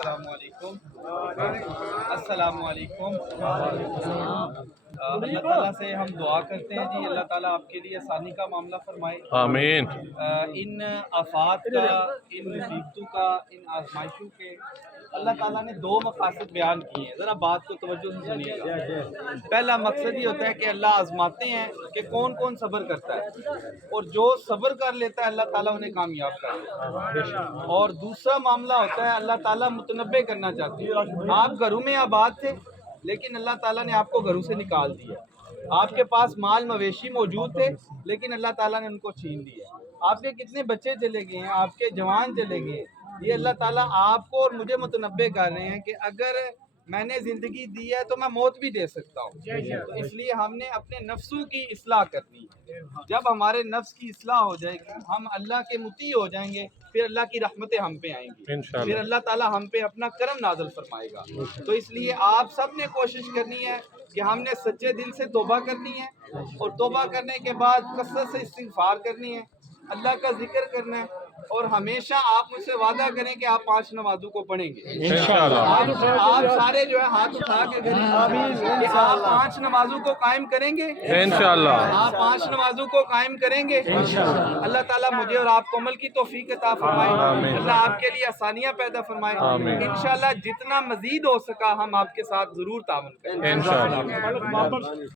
السلام علیکم السلام علیکم اللہ تعالیٰ سے ہم دعا کرتے ہیں جی اللہ تعالیٰ آپ کے لیے آسانی کا معاملہ فرمائے، آمین۔ ان آفات کا، ان مصیبتوں کا، ان آزمائشوں کے اللہ تعالیٰ نے دو مقاصد بیان کیے ہیں، ذرا بات کو توجہ سے سنیے گا۔ پہلا مقصد یہ ہوتا ہے کہ اللہ آزماتے ہیں کہ کون کون صبر کرتا ہے، اور جو صبر کر لیتا ہے اللہ تعالیٰ انہیں کامیاب کر دیتا ہے۔ اور دوسرا معاملہ ہوتا ہے اللہ تعالیٰ متنبع کرنا چاہتے ہیں، آپ گھروں میں آباد تھے لیکن اللہ تعالیٰ نے آپ کو گھروں سے نکال دیا، آپ کے پاس مال مویشی موجود تھے لیکن اللہ تعالیٰ نے ان کو چھین لیا، آپ کے کتنے بچے چلے گئے ہیں، آپ کے جوان چلے گئے ہیں۔ یہ اللہ تعالیٰ آپ کو اور مجھے متنبع کر رہے ہیں کہ اگر میں نے زندگی دی ہے تو میں موت بھی دے سکتا ہوں، تو اس لیے ہم نے اپنے نفسوں کی اصلاح کرنی ہے۔ جب ہمارے نفس کی اصلاح ہو جائے گی، ہم اللہ کے مطیع ہو جائیں گے، پھر اللہ کی رحمتیں ہم پہ آئیں گی، انشاءاللہ۔ پھر اللہ تعالیٰ ہم پہ اپنا کرم نازل فرمائے گا۔ تو اس لیے آپ سب نے کوشش کرنی ہے کہ ہم نے سچے دل سے توبہ کرنی ہے، اور توبہ کرنے کے بعد کثرت سے استغفار کرنی ہے، اللہ کا ذکر کرنا ہے، اور ہمیشہ آپ مجھ سے وعدہ کریں کہ آپ 5 نمازوں کو پڑھیں گے انشاءاللہ۔ آپ سارے جو ہے ہاتھ اٹھا کے کہ آپ 5 نمازوں کو قائم کریں گے انشاءاللہ۔ آپ 5 نمازوں کو قائم کریں گے اللہ تعالیٰ مجھے اور آپ کو عمل کی توفیق عطا فرمائے، آمین۔ اللہ آپ کے لیے آسانیاں پیدا فرمائے، آمین۔ انشاءاللہ جتنا مزید ہو سکا ہم آپ کے ساتھ ضرور تعاون کریں گے۔ انشاءاللہ۔